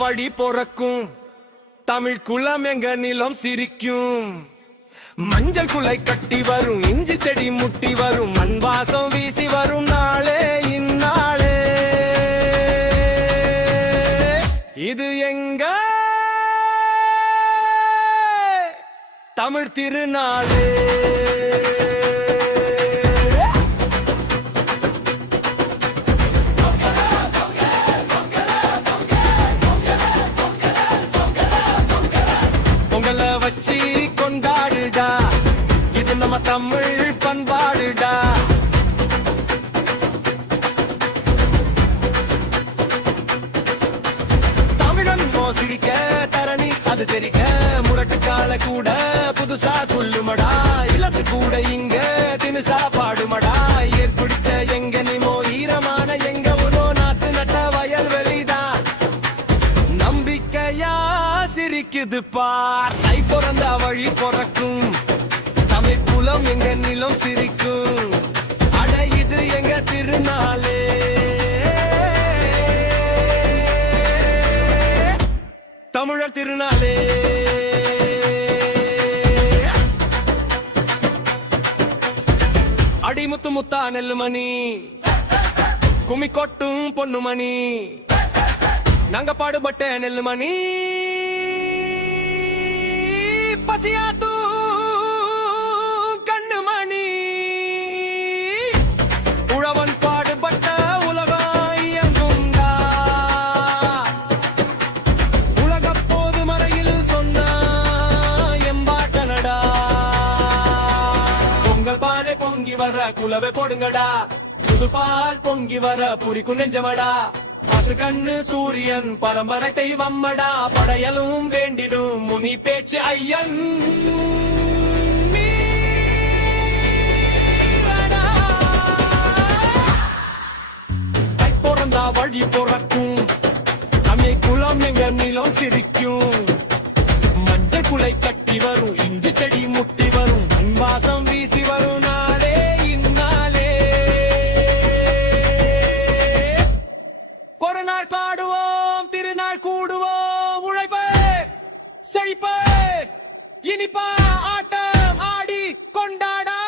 வழி பொறக்கும் தமிழ் குலம் எங்க நிலம் சிரிக்கும் மஞ்சள் குலை கட்டி வரும் இஞ்சி செடி முட்டி வரும் மண் வாசம் வீசி வரும் நாளே இந்நாளே இது எங்க தமிழ் திருநாளே பொங்கலை வச்சு கொண்டாடுடா இது நம்ம தமிழ் பண்பாடுடா தமிழன் மோசிரிக்க தரணி அது தெரிக்க முரட்டு கால கூட புதுசா துள்ளுமடா இலசு கூட இங்க தினுசா பாடுமடா ஏற்பிடிச்ச எங்க நிமோ ஈரமான எங்க உனோ நாட்டு நட்ட வயல் வெளிதா நம்பிக்கையா சிரிக்குது பார் தை பிறந்தா வழி பொறக்கும் தமிழ் குலம் எங்க நிலம் சிரிக்கும் அட இது எங்க திருநாளே தமிழர் திருநாளே அடிமுத்து முத்தா நெல்லுமணி கும்மி கொட்டும் பொண்ணுமணி நாங்க பாடுபட்ட நெல்லுமணி பசியாத்து கண்ணுமணி உழவன் பாடுபட்ட உலகம் இயங்குண்டா உலக போது மறையில் சொன்ன எம்பாட்டனடா பொங்கல் பானை பொங்கி வர குலவை போடுங்கடா புது பால் பொங்கி வர புரிக்கு நெஞ்சமடா பசு கண்ணு சூரியன் பரம்பரை தெய்வம்மடா படையலும் வேண்டிடும் முனி பேச்சு ஐயன் பிறந்தா வழி பொறக்கும் தமிழ் குலம் எங்க நிலம் சிரிக்கும் மஞ்சள் குலை கட்டி வரும் இஞ்சி செடி முட்டி வரும் மண் வாசம் வீசி வரும் நாளே இந்நாளே ஒரு நாள் பாடுவோம் திருநாள் கூடுவோம் உழைப்பே செழிப்பே இனிப்பா ஆட்டம் ஆடி கொண்டாடா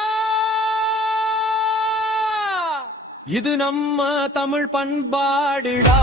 இது நம்ம தமிழ் பண்பாடுடா